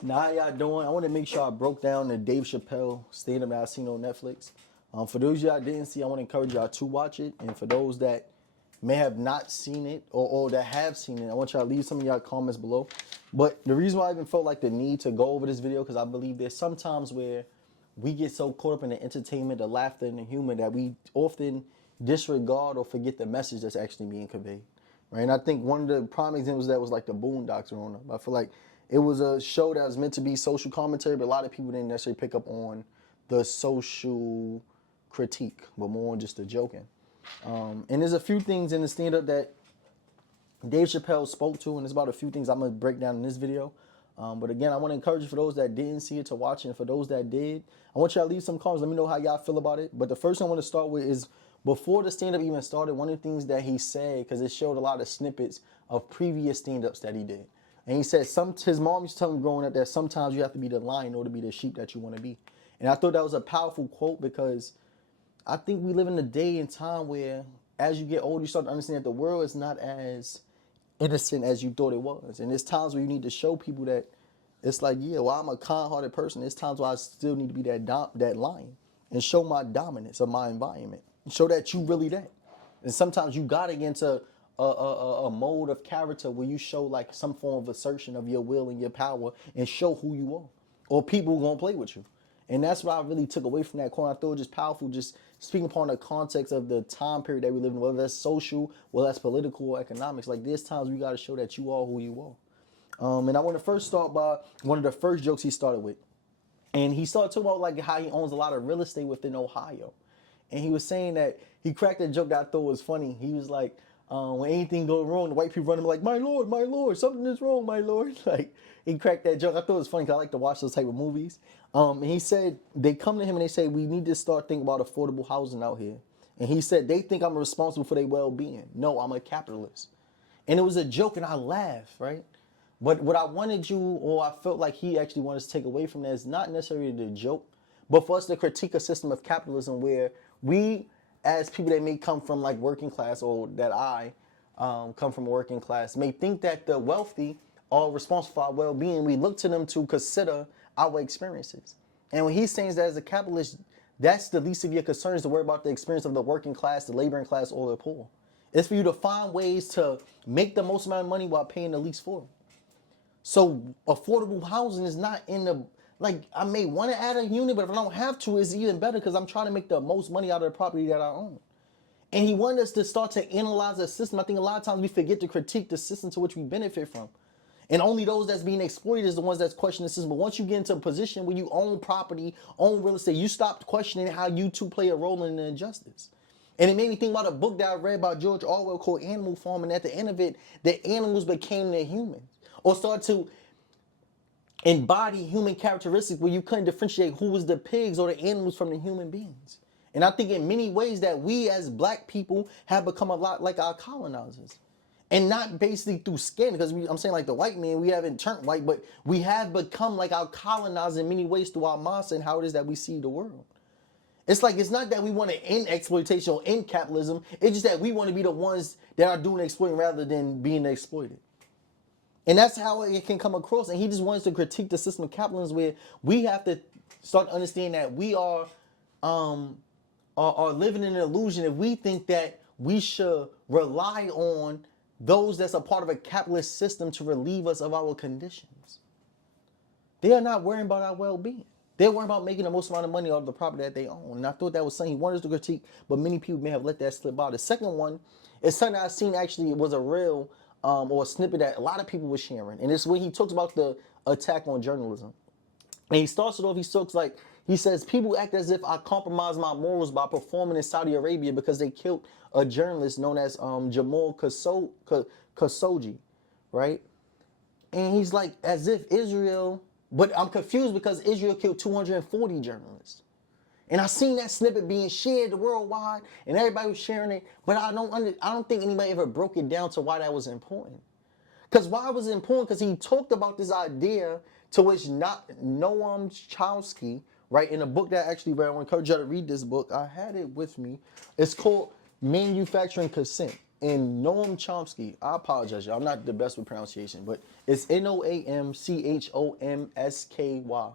Now, how y'all doing? I want to make sure I broke down the Dave Chappelle stand-up that I seen on Netflix. For those of y'all didn't see, I want to encourage y'all to watch it. And for those that may have not seen it or that have seen it, I want y'all to leave some of y'all comments below. But the reason why I even felt like the need to go over this video, because I believe there's some times where we get so caught up in the entertainment, the laughter, and the humor that we often disregard or forget the message that's actually being conveyed. Right? And I think one of the prime examples of that was like the Boondocks growing up. I feel like it was a show that was meant to be social commentary, but a lot of people didn't necessarily pick up on the social critique, but more on just the joking. And there's a few things in the stand-up that Dave Chappelle spoke to, and there's about a few things I'm going to break down in this video. But again, I want to encourage you, for those that didn't see it, to watch it. And for those that did, I want y'all to leave some comments. Let me know how y'all feel about it. But the first thing I want to start with is, before the stand-up even started, one of the things that he said, because it showed a lot of snippets of previous stand-ups that he did. And he said his mom used to tell him growing up that sometimes you have to be the lion in order to be the sheep that you want to be. And I thought that was a powerful quote, because I think we live in a day and time where as you get older, you start to understand that the world is not as innocent as you thought it was. And there's times where you need to show people that it's like, yeah, well, I'm a kind-hearted person. There's times where I still need to be that lion and show my dominance of my environment. Show that you really that. And sometimes you got to get into a mode of character where you show like some form of assertion of your will and your power and show who you are. Or people are going to play with you. And that's what I really took away from that quote. I thought it was just powerful, just speaking upon the context of the time period that we live in, whether that's social, whether that's political or economics. Like, there's times we got to show that you are who you are. And I want to first start by one of the first jokes he started with. And he started talking about like how he owns a lot of real estate within Ohio. And he was saying that he cracked a joke that I thought was funny. He was like, when anything goes wrong, the white people run him like, my lord, something is wrong, my lord. Like, he cracked that joke. I thought it was funny because I like to watch those type of movies. And he said, they come to him and they say, we need to start thinking about affordable housing out here. And he said, they think I'm responsible for their well-being. No, I'm a capitalist. And it was a joke and I laughed, right? But what I wanted you, or I felt like he actually wanted us to take away from that, is not necessarily the joke, but for us to critique a system of capitalism where we, as people that may come from like working class, or that I come from a working class, may think that the wealthy are responsible for our well-being. We look to them to consider our experiences. And when he's saying that as a capitalist, that's the least of your concerns, to worry about the experience of the working class, the laboring class, or the poor. It's for you to find ways to make the most amount of money while paying the least for it. So affordable housing is not in the, like, I may want to add a unit, but if I don't have to, it's even better because I'm trying to make the most money out of the property that I own. And he wanted us to start to analyze the system. I think a lot of times we forget to critique the system to which we benefit from. And only those that's being exploited is the ones that's questioning the system. But once you get into a position where you own property, own real estate, you stop questioning how you too play a role in the injustice. And it made me think about a book that I read by George Orwell called Animal Farm. And at the end of it, the animals became the humans, or started to embody human characteristics where you couldn't differentiate who was the pigs or the animals from the human beings. And I think in many ways that we as black people have become a lot like our colonizers. And not basically through skin, because I'm saying like the white man, we haven't turned white, but we have become like our colonizers in many ways through our mindset and how it is that we see the world. It's like, it's not that we want to end exploitation or end capitalism. It's just that we want to be the ones that are doing exploiting rather than being exploited. And that's how it can come across. And he just wants to critique the system of capitalism where we have to start to understand that we are living in an illusion if we think that we should rely on those that's a part of a capitalist system to relieve us of our conditions. They are not worrying about our well-being. They're worrying about making the most amount of money out of the property that they own. And I thought that was something he wanted us to critique, but many people may have let that slip by. The second one is something I've seen actually was a real or a snippet that a lot of people were sharing. And it's when he talks about the attack on journalism. And he starts it off, he says, people act as if I compromised my morals by performing in Saudi Arabia because they killed a journalist known as Jamal Khashoggi, right? And he's like, as if Israel, but I'm confused because Israel killed 240 journalists. And I seen that snippet being shared worldwide, and everybody was sharing it. But I don't think anybody ever broke it down to why that was important. Because why was it important? Because he talked about this idea to which Noam Chomsky, right, in a book that I actually read. I want to encourage you to read this book. I had it with me. It's called Manufacturing Consent. And Noam Chomsky, I apologize, y'all. I'm not the best with pronunciation, but it's Noamchomsky,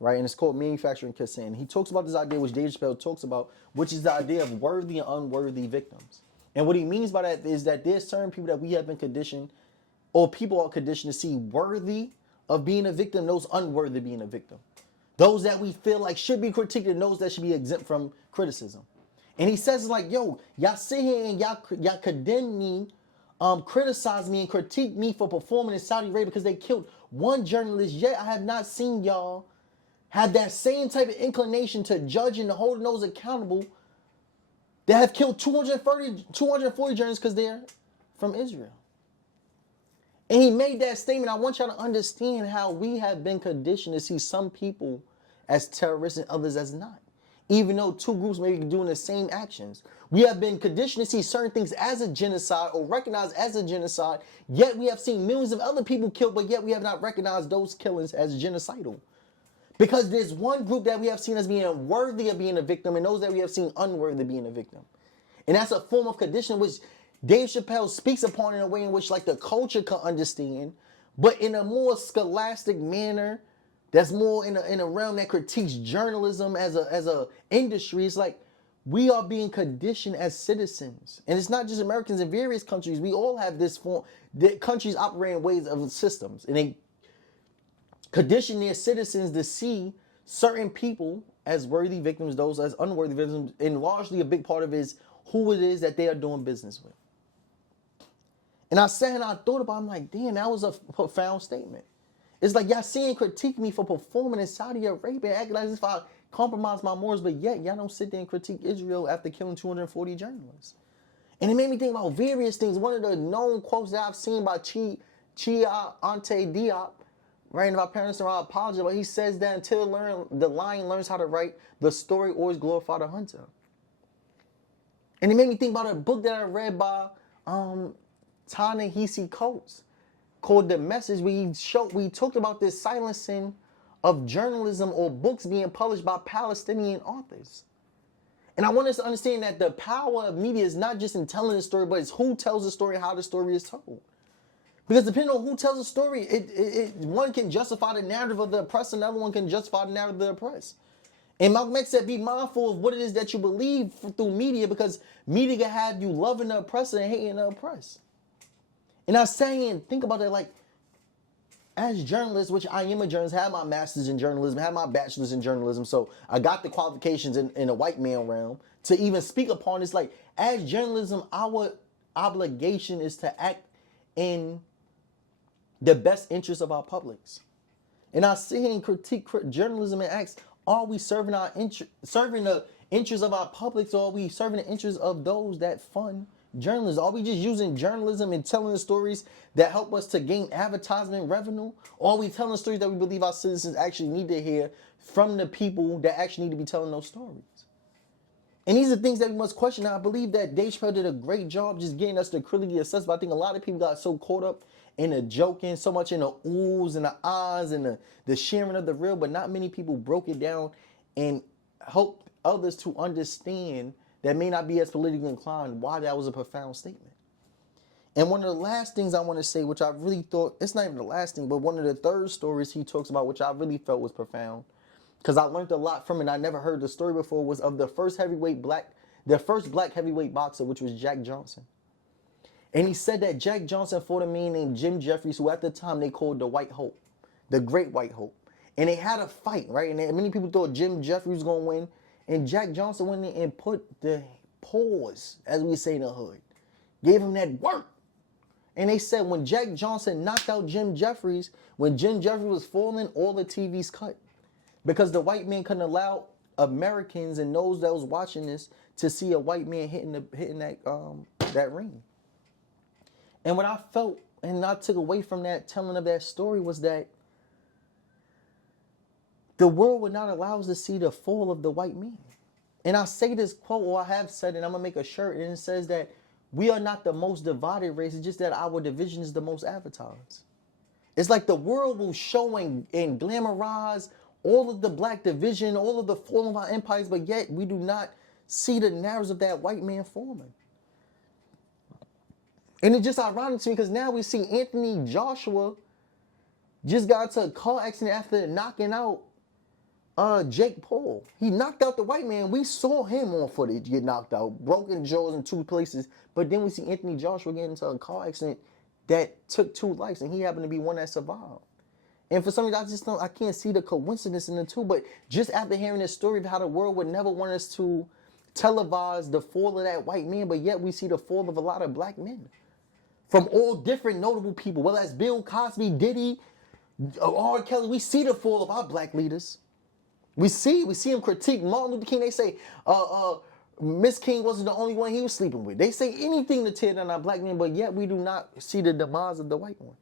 right? And it's called Manufacturing Consent. He talks about this idea, which Dave Chappelle talks about, which is the idea of worthy and unworthy victims. And what he means by that is that there's certain people that we have been conditioned, or people are conditioned to see worthy of being a victim, those unworthy of being a victim. Those that we feel like should be critiqued and those that should be exempt from criticism. And he says like, yo, y'all sit here and y'all condemn me, criticize me and critique me for performing in Saudi Arabia because they killed one journalist, yet I have not seen y'all have that same type of inclination to judge and to hold those accountable that have killed 240 journalists because they're from Israel. And he made that statement. I want y'all to understand how we have been conditioned to see some people as terrorists and others as not. Even though two groups may be doing the same actions. We have been conditioned to see certain things as a genocide or recognized as a genocide, yet we have seen millions of other people killed, but yet we have not recognized those killings as genocidal. Because there's one group that we have seen as being worthy of being a victim and those that we have seen unworthy of being a victim. And that's a form of conditioning which Dave Chappelle speaks upon in a way in which like the culture can understand, but in a more scholastic manner, that's more in a realm that critiques journalism as a industry. It's like we are being conditioned as citizens. And it's not just Americans in various countries. We all have this form. The countries operate in ways of systems. And they condition their citizens to see certain people as worthy victims, those as unworthy victims. And largely a big part of it is who it is that they are doing business with. And I sat and I thought about it. I'm like, damn, that was a profound statement. It's like y'all see and critique me for performing in Saudi Arabia, acting like as if I compromise my morals, but yet y'all don't sit there and critique Israel after killing 240 journalists. And it made me think about various things. One of the known quotes that I've seen by Chia Ante Diop, right? And if our parents are, I apologize, but he says that until the lion learns how to write, the story always glorify the hunter. And it made me think about a book that I read by Ta-Nehisi Coates, called The Message. We talked about this silencing of journalism or books being published by Palestinian authors. And I want us to understand that the power of media is not just in telling the story, but it's who tells the story and how the story is told. Because depending on who tells the story, one can justify the narrative of the oppressed, another one can justify the narrative of the oppressed. And Malcolm X said, be mindful of what it is that you believe through media, because media can have you loving the oppressor and hating the oppressed. And I was saying, think about that, like, as journalists, which I am a journalist, have my master's in journalism, have my bachelor's in journalism, so I got the qualifications in a white man realm to even speak upon this. Like, as journalism, our obligation is to act in the best interest of our publics. And I sit here and critique journalism and ask, are we serving the interests of our publics, or are we serving the interests of those that fund journalism? Are we just using journalism and telling the stories that help us to gain advertisement revenue? Or are we telling stories that we believe our citizens actually need to hear from the people that actually need to be telling those stories? And these are things that we must question. Now, I believe that Dave Chappelle did a great job just getting us to critically assess, but I think a lot of people got so caught up in the joking, so much in the oohs and the ahs and the sharing of the real, but not many people broke it down and helped others to understand that may not be as politically inclined why that was a profound statement. And one of the last things I want to say, which I really thought, it's not even the last thing, but one of the third stories he talks about, which I really felt was profound, because I learned a lot from it. I never heard the story before, was of the first black heavyweight boxer, which was Jack Johnson. And he said that Jack Johnson fought a man named Jim Jeffries, who at the time they called the White Hope, the Great White Hope. And they had a fight, right? And many people thought Jim Jeffries was going to win. And Jack Johnson went in and put the pause, as we say in the hood, gave him that work. And they said when Jack Johnson knocked out Jim Jeffries, when Jim Jeffries was falling, all the TVs cut. Because the white man couldn't allow Americans and those that was watching this to see a white man hitting that ring. And what I felt and I took away from that telling of that story was that the world would not allow us to see the fall of the white man. And I say this quote, or I have said it, I'm going to make a shirt, and it says that we are not the most divided race, it's just that our division is the most advertised. It's like the world will show and glamorize all of the black division, all of the fall of our empires, but yet we do not see the narratives of that white man forming. And it's just ironic to me because now we see Anthony Joshua just got into a car accident after knocking out Jake Paul. He knocked out the white man. We saw him on footage get knocked out, broken jaws in 2 places. But then we see Anthony Joshua get into a car accident that took 2 lives, and he happened to be one that survived. And for some reason, I can't see the coincidence in the two. But just after hearing this story of how the world would never want us to televise the fall of that white man, but yet we see the fall of a lot of black men from all different notable people, whether that's Bill Cosby, Diddy, R. Kelly. We see the fall of our black leaders. We see him critique Martin Luther King. They say Miss King wasn't the only one he was sleeping with. They say anything to tear down our black men, but yet we do not see the demise of the white one.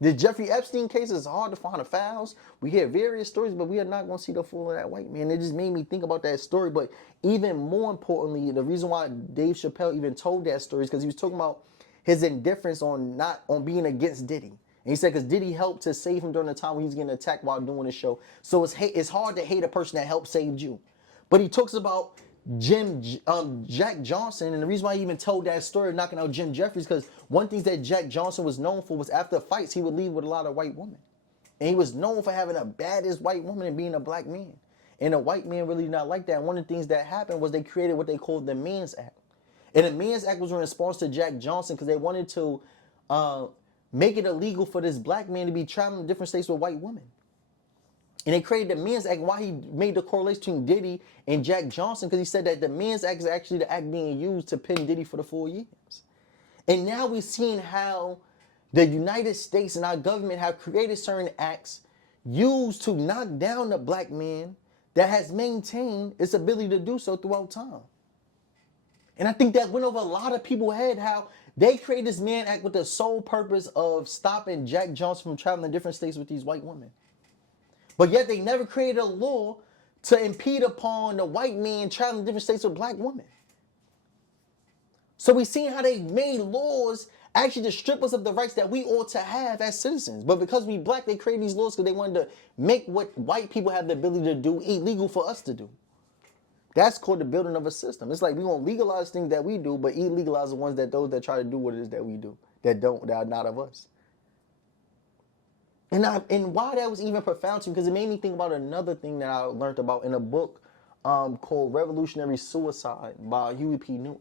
The Jeffrey Epstein case is hard to find the files. We hear various stories, but we are not going to see the fall of that white man. It just made me think about that story. But even more importantly, the reason why Dave Chappelle even told that story is because he was talking about his indifference on being against Diddy. And he said because Diddy helped to save him during the time when he was getting attacked while doing the show. So it's hard to hate a person that helped save you. But he talks about Jack Johnson, and the reason why he even told that story of knocking out Jim Jeffries, because one thing that Jack Johnson was known for was after fights he would leave with a lot of white women, and he was known for having the baddest white woman and being a black man, and the white man really did not like that. And one of the things that happened was they created what they called the Man's Act, and the Man's Act was in response to Jack Johnson because they wanted to make it illegal for this black man to be traveling to different states with white women. And they created the Men's Act. Why he made the correlation between Diddy and Jack Johnson, because he said that the Men's Act is actually the act being used to pin Diddy for the 4 years. And now we're seeing how the United States and our government have created certain acts used to knock down the black man that has maintained its ability to do so throughout time. And I think that went over a lot of people's head, how they created this Man's Act with the sole purpose of stopping Jack Johnson from traveling to different states with these white women. But yet they never created a law to impede upon the white man traveling to different states with black women. So we've seen how they made laws actually to strip us of the rights that we ought to have as citizens. But because we black, they created these laws because they wanted to make what white people have the ability to do illegal for us to do. That's called the building of a system. It's like we're going to legalize things that we do, but illegalize the ones that those that try to do what it is that we do, that are not of us. And why that was even profound to me, because it made me think about another thing that I learned about in a book called Revolutionary Suicide by Huey P. Newton.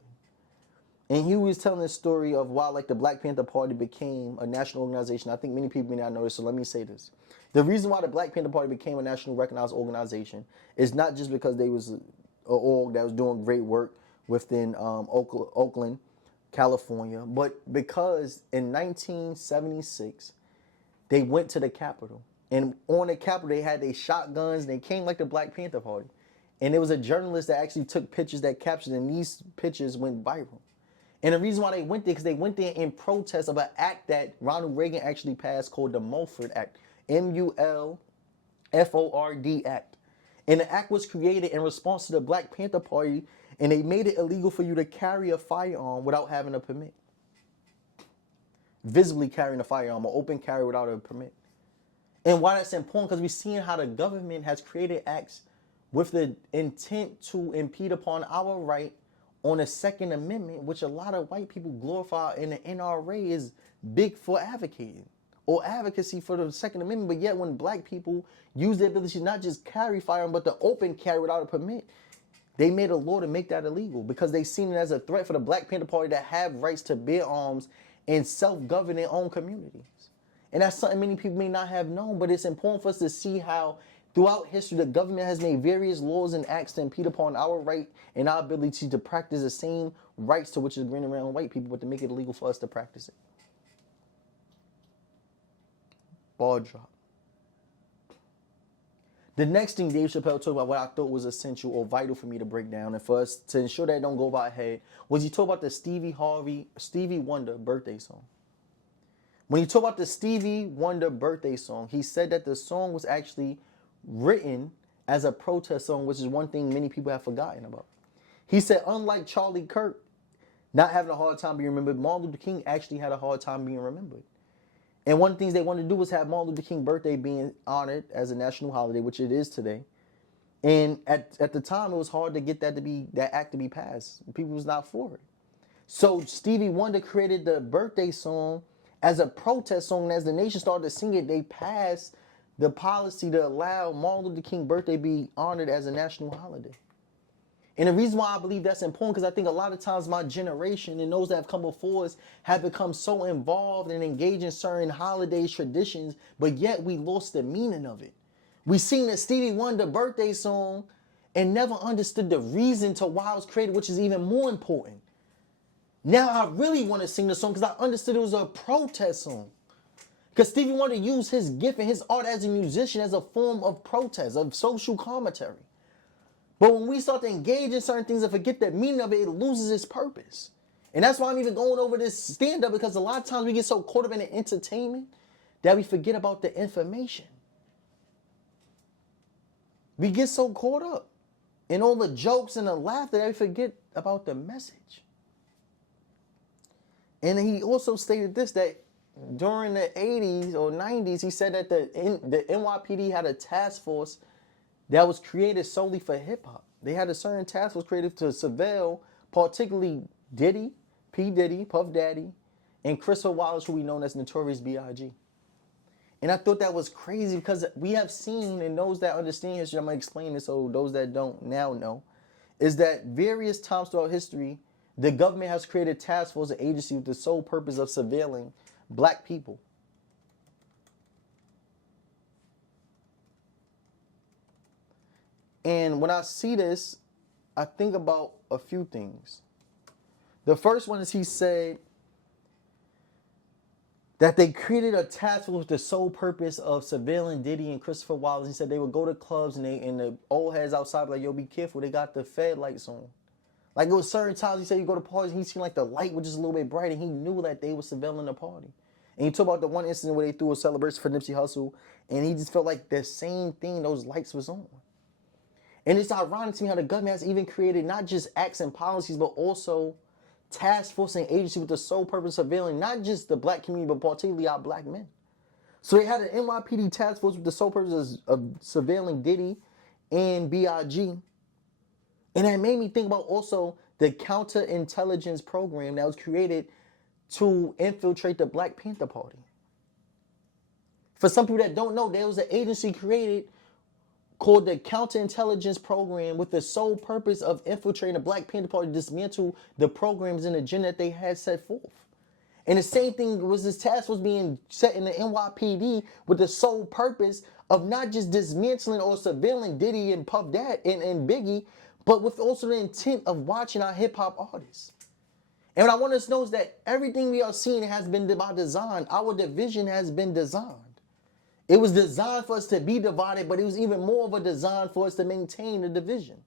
And Huey was telling this story of why the Black Panther Party became a national organization. I think many people may not know this, so let me say this. The reason why the Black Panther Party became a national recognized organization is not just because they was an org that was doing great work within Oakland, California, but because in 1976, they went to the Capitol, and on the Capitol, they had their shotguns, and they came like the Black Panther Party. And there was a journalist that actually took pictures that captured, and these pictures went viral. And the reason why they went there, because they went there in protest of an act that Ronald Reagan actually passed called the Mulford Act, Mulford Act. And the act was created in response to the Black Panther Party, and they made it illegal for you to carry a firearm without having a permit. Visibly carrying a firearm or open carry without a permit. And why that's important, because we're seeing how the government has created acts with the intent to impede upon our right on the Second Amendment, which a lot of white people glorify, and the NRA is big for advocating or advocacy for the Second Amendment. But yet when black people use their ability to not just carry firearm, but to open carry without a permit, they made a law to make that illegal because they seen it as a threat for the Black Panther Party to have rights to bear arms and self-govern their own communities. And that's something many people may not have known, but it's important for us to see how throughout history the government has made various laws and acts to impede upon our right and our ability to practice the same rights to which is granted around white people, but to make it illegal for us to practice it. Ball drop. The next thing Dave Chappelle talked about, what I thought was essential or vital for me to break down, and for us to ensure that it don't go over our head, was he talked about the Stevie Wonder birthday song. When he talked about the Stevie Wonder birthday song, he said that the song was actually written as a protest song, which is one thing many people have forgotten about. He said, unlike Charlie Kirk not having a hard time being remembered, Martin Luther King actually had a hard time being remembered. And one of the things they wanted to do was have Martin Luther King's birthday being honored as a national holiday, which it is today. And at the time, it was hard to get that act to be passed. People was not for it. So Stevie Wonder created the birthday song as a protest song. And as the nation started to sing it, they passed the policy to allow Martin Luther King birthday be honored as a national holiday. And the reason why I believe that's important, because I think a lot of times my generation and those that have come before us have become so involved and engaged in certain holidays, traditions, but yet we lost the meaning of it. We sing the Stevie Wonder birthday song and never understood the reason to why it was created, which is even more important. Now I really want to sing the song because I understood it was a protest song. Because Stevie Wonder used his gift and his art as a musician as a form of protest, of social commentary. But when we start to engage in certain things and forget the meaning of it, it loses its purpose. And that's why I'm even going over this stand-up, because a lot of times we get so caught up in the entertainment that we forget about the information. We get so caught up in all the jokes and the laughter that we forget about the message. And he also stated this, that during the 80s or 90s, he said that the NYPD had a task force that was created solely for hip-hop. They had a certain task force created to surveil, particularly Diddy, P. Diddy, Puff Daddy, and Christopher Wallace, who we know as Notorious B.I.G. And I thought that was crazy because we have seen, and those that understand history, I'm going to explain this so those that don't now know, is that various times throughout history, the government has created task force and agency with the sole purpose of surveilling black people. And when I see this, I think about a few things. The first one is he said that they created a task force with the sole purpose of surveilling Diddy and Christopher Wallace. He said they would go to clubs and the old heads outside like, yo, be careful, they got the Fed lights on. Like, it was certain times he said you go to parties and he seen like the light was just a little bit bright and he knew that they were surveilling the party. And he talked about the one incident where they threw a celebration for Nipsey Hussle and he just felt like the same thing, those lights was on. And it's ironic to me how the government has even created not just acts and policies, but also task force and agency with the sole purpose of surveilling not just the black community, but particularly our black men. So they had an NYPD task force with the sole purpose of surveilling Diddy and B.I.G. And that made me think about also the counterintelligence program that was created to infiltrate the Black Panther Party. For some people that don't know, there was an agency created called the Counterintelligence Program with the sole purpose of infiltrating the Black Panther Party to dismantle the programs and agenda that they had set forth. And the same thing was this task was being set in the NYPD with the sole purpose of not just dismantling or surveilling Diddy and Puff Daddy and Biggie, but with also the intent of watching our hip-hop artists. And what I want us to know is that everything we are seeing has been by design. Our division has been designed. It was designed for us to be divided, but it was even more of a design for us to maintain the division.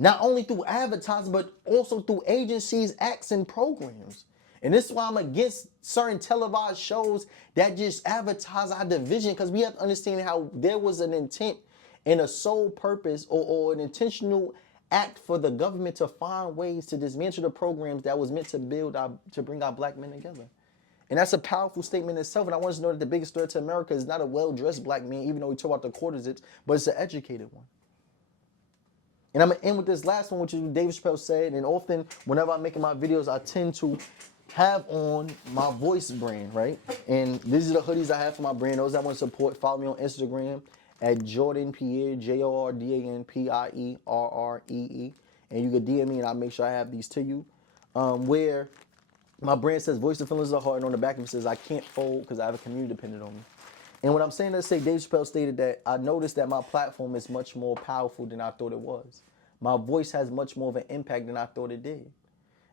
Not only through advertising, but also through agencies, acts, and programs. And this is why I'm against certain televised shows that just advertise our division, because we have to understand how there was an intent and a sole purpose or an intentional act for the government to find ways to dismantle the programs that was meant to bring our black men together. And that's a powerful statement in itself. And I want us to know that the biggest threat to America is not a well-dressed black man, even though we talk about the quarter zips, but it's an educated one. And I'm going to end with this last one, which is what Dave Chappelle said. And often, whenever I'm making my videos, I tend to have on my voice brand, right? And these are the hoodies I have for my brand. Those that want to support, follow me on Instagram at Jordan Pierre, JordanPierree. And you can DM me and I'll make sure I have these to you. Where my brand says voice the feelings of the heart, and on the back of it says I can't fold because I have a community dependent on me. And what I'm saying to say, Dave Chappelle stated that I noticed that my platform is much more powerful than I thought it was. My voice has much more of an impact than I thought it did.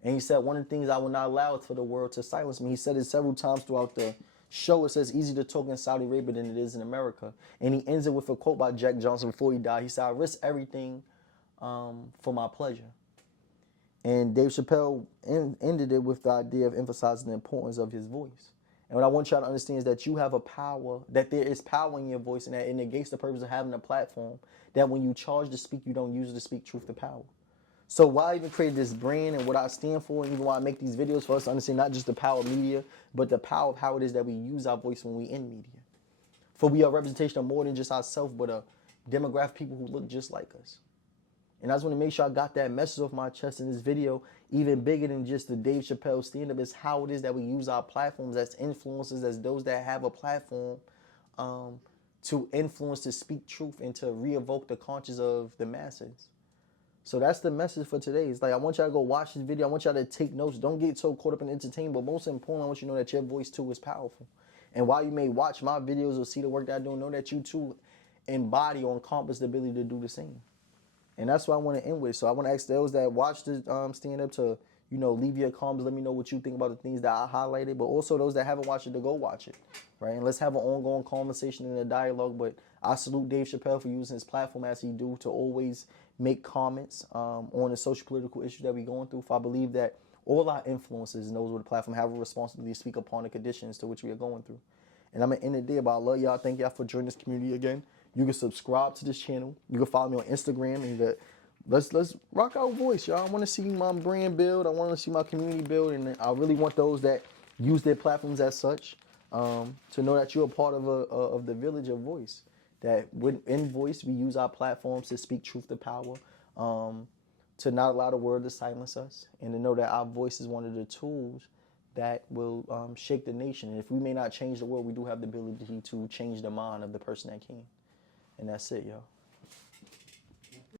And he said, one of the things I will not allow is for the world to silence me. He said it several times throughout the show. It says easier to talk in Saudi Arabia than it is in America. And he ends it with a quote by Jack Johnson before he died. He said, I risk everything for my pleasure. And Dave Chappelle ended it with the idea of emphasizing the importance of his voice. And what I want y'all to understand is that you have a power, that there is power in your voice, and that it negates the purpose of having a platform, that when you charge to speak, you don't use it to speak truth to power. So why I even created this brand and what I stand for, and even why I make these videos, for us to understand not just the power of media, but the power of how it is that we use our voice when we in media. For we are a representation of more than just ourselves, but a demographic of people who look just like us. And I just want to make sure I got that message off my chest in this video. Even bigger than just the Dave Chappelle stand-up is how it is that we use our platforms as influencers, as those that have a platform, to influence, to speak truth, and to re-evoke the conscience of the masses. So that's the message for today. It's like, I want y'all to go watch this video. I want y'all to take notes. Don't get so caught up in entertainment. But most importantly, I want you to know that your voice too is powerful. And while you may watch my videos or see the work that I do, know that you too embody or encompass the ability to do the same. And that's what I want to end with. So I want to ask those that watch the stand-up to, you know, leave your comments. Let me know what you think about the things that I highlighted. But also those that haven't watched it, to go watch it, right? And let's have an ongoing conversation and a dialogue. But I salute Dave Chappelle for using his platform as he do to always make comments on the social political issues that we're going through. For I believe that all our influencers and those with the platform have a responsibility to speak upon the conditions to which we are going through. And I'm going to end it there, but I love y'all. Thank y'all for joining this community again. You can subscribe to this channel. You can follow me on Instagram. And let's rock our voice, y'all. I want to see my brand build. I want to see my community build. And I really want those that use their platforms as such to know that you're a part of the village of voice. That in voice, we use our platforms to speak truth to power, to not allow the word to silence us, and to know that our voice is one of the tools that will shake the nation. And if we may not change the world, we do have the ability to change the mind of the person that can. And that's it, y'all.